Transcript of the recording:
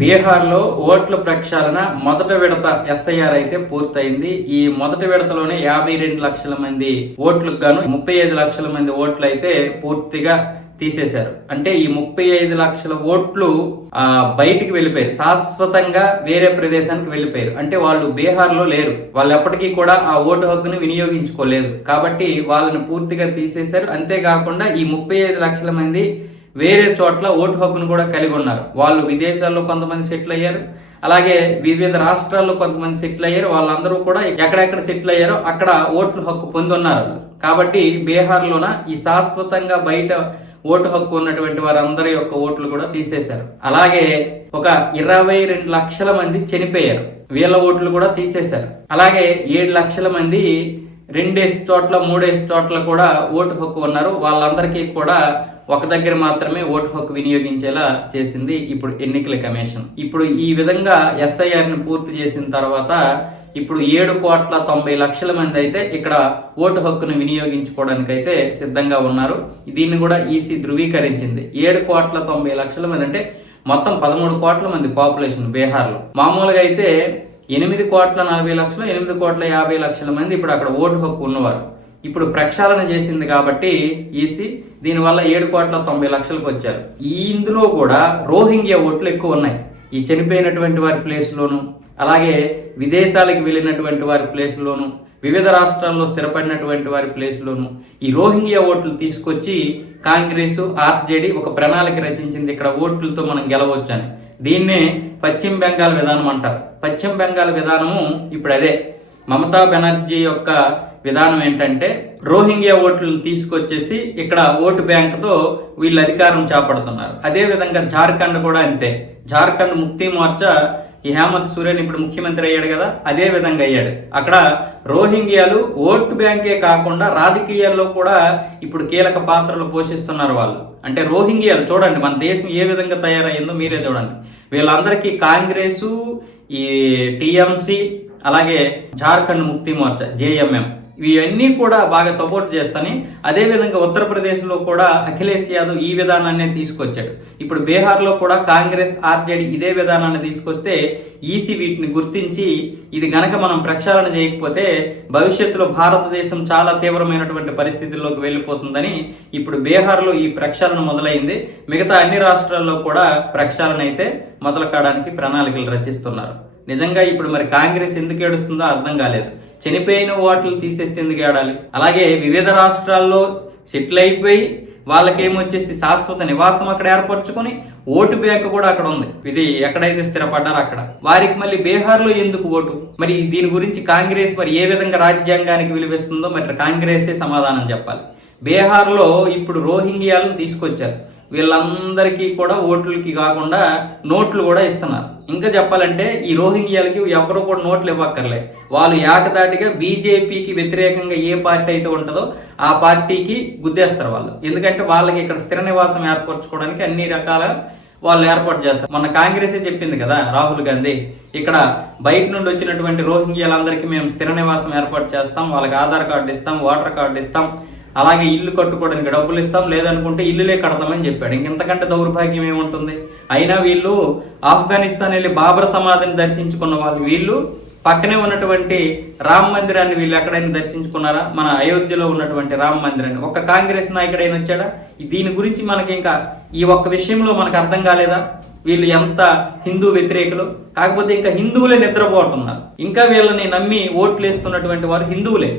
బీహార్లో ఓట్ల ప్రక్షాళన మొదటి విడత ఎస్ఐఆర్ అయితే పూర్తయింది. ఈ మొదటి విడతలోనే యాభై రెండు లక్షల మంది ఓట్లకు గాను ముప్పై ఐదు లక్షల మంది ఓట్లు అయితే పూర్తిగా తీసేశారు. అంటే ఈ ముప్పై ఐదు లక్షల ఓట్లు ఆ బయటికి వెళ్ళిపోయారు శాశ్వతంగా వేరే ప్రదేశానికి వెళ్ళిపోయారు. అంటే వాళ్ళు బీహార్లో లేరు. వాళ్ళు ఎప్పటికీ కూడా ఆ ఓటు హక్కుని వినియోగించుకోలేదు. కాబట్టి వాళ్ళని పూర్తిగా తీసేశారు. అంతేకాకుండా ఈ ముప్పై ఐదు లక్షల మంది వేరే చోట్ల ఓటు హక్కును కూడా కలిగి ఉన్నారు. వాళ్ళు విదేశాల్లో కొంతమంది సెటిల్ అయ్యారు. అలాగే వివిధ రాష్ట్రాల్లో కొంతమంది సెటిల్ అయ్యారు. వాళ్ళందరూ కూడా ఎక్కడెక్కడ సెటిల్ అయ్యారో అక్కడ ఓట్లు హక్కు పొందున్నారు. కాబట్టి బీహార్లోన ఈ శాశ్వతంగా బయట ఓటు హక్కు ఉన్నటువంటి వారందరి యొక్క ఓట్లు కూడా తీసేశారు. అలాగే ఒక ఇరవై రెండు లక్షల మంది చనిపోయారు. వీళ్ళ ఓట్లు కూడా తీసేశారు. అలాగే ఏడు లక్షల మంది రెండేసి చోట్ల మూడేసి చోట్ల కూడా ఓటు హక్కు ఉన్నారు. వాళ్ళందరికీ కూడా ఒక దగ్గర మాత్రమే ఓటు హక్కు వినియోగించేలా చేసింది ఇప్పుడు ఎన్నికల కమిషన్. ఇప్పుడు ఈ విధంగా ఎస్ఐఆర్ని పూర్తి చేసిన తర్వాత ఇప్పుడు ఏడు కోట్ల తొంభై లక్షల మంది అయితే ఇక్కడ ఓటు హక్కును వినియోగించుకోవడానికి అయితే సిద్ధంగా ఉన్నారు. దీన్ని కూడా ఈసీ ధృవీకరించింది. ఏడు కోట్ల తొంభై లక్షల మంది అంటే మొత్తం పదమూడు కోట్ల మంది పాపులేషన్ బీహార్లో. మామూలుగా అయితే ఎనిమిది కోట్ల నలభై లక్షలు ఎనిమిది కోట్ల యాభై లక్షల మంది ఇప్పుడు అక్కడ ఓటు హక్కు ఉన్నవారు. ఇప్పుడు ప్రక్షాళన చేసింది కాబట్టి ఈసీ దీనివల్ల ఏడు కోట్ల తొంభై లక్షలకు వచ్చారు. ఈ ఇందులో కూడా రోహింగ్యా ఓట్లు ఎక్కువ ఉన్నాయి. ఈ చనిపోయినటువంటి వారి ప్లేస్లోను అలాగే విదేశాలకు వెళ్ళినటువంటి వారి ప్లేస్లోను వివిధ రాష్ట్రాల్లో స్థిరపడినటువంటి వారి ప్లేస్లోను ఈ రోహింగ్యా ఓట్లు తీసుకొచ్చి కాంగ్రెస్ ఆర్జేడీ ఒక ప్రణాళిక రచించింది. ఇక్కడ ఓట్లతో మనం గెలవచ్చని దీన్నే పశ్చిమ బెంగాల్ విధానం అంటారు. పశ్చిమ బెంగాల్ విధానము ఇప్పుడు అదే మమతా బెనర్జీ యొక్క విధానం ఏంటంటే రోహింగ్యా ఓట్లను తీసుకొచ్చేసి ఇక్కడ ఓటు బ్యాంకుతో వీళ్ళు అధికారం చేపడుతున్నారు. అదే విధంగా జార్ఖండ్ కూడా అంతే. జార్ఖండ్ ముక్తి మోర్చా ఈ హేమంత్ సూర్యన్ ఇప్పుడు ముఖ్యమంత్రి అయ్యాడు కదా అదే విధంగా అయ్యాడు. అక్కడ రోహింగ్యాలు ఓటు బ్యాంకే కాకుండా రాజకీయాల్లో కూడా ఇప్పుడు కీలక పాత్రలు పోషిస్తున్నారు వాళ్ళు. అంటే రోహింగ్యాలు చూడండి మన దేశం ఏ విధంగా తయారయ్యిందో మీరే చూడండి. వీళ్ళందరికీ కాంగ్రెసు ఈ టీఎంసీ అలాగే జార్ఖండ్ ముక్తి మోర్చా జేఎంఎం. ఇవన్నీ కూడా బాగా సపోర్ట్ చేస్తాని. అదేవిధంగా ఉత్తరప్రదేశ్లో కూడా అఖిలేష్ యాదవ్ ఈ విధానాన్ని తీసుకొచ్చాడు. ఇప్పుడు బీహార్లో కూడా కాంగ్రెస్ ఆర్జేడీ ఇదే విధానాన్ని తీసుకొస్తే ఈసీ వీటిని గుర్తించి ఇది గనక మనం ప్రక్షాళన చేయకపోతే భవిష్యత్తులో భారతదేశం చాలా తీవ్రమైనటువంటి పరిస్థితుల్లోకి వెళ్ళిపోతుందని ఇప్పుడు బీహార్లో ఈ ప్రక్షాళన మొదలైంది. మిగతా అన్ని రాష్ట్రాల్లో కూడా ప్రక్షాళన అయితే మొదలు కావడానికి ప్రణాళికలు రచిస్తున్నారు. నిజంగా ఇప్పుడు మరి కాంగ్రెస్ ఎందుకు ఏడుస్తుందో అర్థం కాలేదు. చనిపోయిన ఓట్లు తీసేస్తే ఎందుకు ఏడాలి? అలాగే వివిధ రాష్ట్రాల్లో సెటిల్ అయిపోయి వాళ్ళకేమొచ్చేసి శాశ్వత నివాసం అక్కడ ఏర్పరచుకొని ఓటు బ్యాంక్ కూడా అక్కడ ఉంది. ఇది ఎక్కడైతే స్థిరపడ్డారో అక్కడ. వారికి మళ్ళీ బీహార్లో ఎందుకు ఓటు? మరి దీని గురించి కాంగ్రెస్ మరి ఏ విధంగా రాజ్యాంగానికి విలువిస్తుందో మరి కాంగ్రెసే సమాధానం చెప్పాలి. బీహార్లో ఇప్పుడు రోహింగ్యాలను తీసుకొచ్చారు. వీళ్ళందరికీ కూడా ఓట్లకి కాకుండా నోట్లు కూడా ఇస్తున్నారు. ఇంకా చెప్పాలంటే ఈ రోహింగ్యాలకి ఎవరు కూడా నోట్లు ఇవ్వక్కర్లే. వాళ్ళు ఏకదాటిగా బీజేపీకి వ్యతిరేకంగా ఏ పార్టీ అయితే ఉంటుందో ఆ పార్టీకి గుద్దేస్తారు వాళ్ళు. ఎందుకంటే వాళ్ళకి ఇక్కడ స్థిర నివాసం ఏర్పరచుకోవడానికి అన్ని రకాల వాళ్ళు ఏర్పాటు చేస్తారు. మొన్న కాంగ్రెసే చెప్పింది కదా రాహుల్ గాంధీ ఇక్కడ బయట నుండి వచ్చినటువంటి రోహింగ్యాలందరికీ మేము స్థిర నివాసం ఏర్పాటు చేస్తాం వాళ్ళకి ఆధార్ కార్డు ఇస్తాం ఓటర్ కార్డు ఇస్తాం అలాగే ఇల్లు కట్టుకోవడానికి డబ్బులు ఇస్తాం లేదనుకుంటే ఇల్లులే కడతామని చెప్పాడు. ఇంకెంతకంటే దౌర్భాగ్యం ఏముంటుంది? అయినా వీళ్ళు ఆఫ్ఘనిస్తాన్ వెళ్ళి బాబర్ సమాధిని దర్శించుకున్న వాళ్ళు. వీళ్ళు పక్కనే ఉన్నటువంటి రామ మందిరాన్ని వీళ్ళు ఎక్కడైనా దర్శించుకున్నారా? మన అయోధ్యలో ఉన్నటువంటి రామ మందిరాన్ని. ఒక కాంగ్రెస్ నాయకుడైనా వచ్చాడా? దీని గురించి మనకి ఇంకా ఈ ఒక్క విషయంలో మనకు అర్థం కాలేదా? వీళ్ళు ఎంత హిందూ వ్యతిరేకులు? కాకపోతే ఇంకా హిందువులే నిద్రపోతున్నారు. ఇంకా వీళ్ళని నమ్మి ఓట్లు వేస్తున్నటువంటి వారు హిందువులే.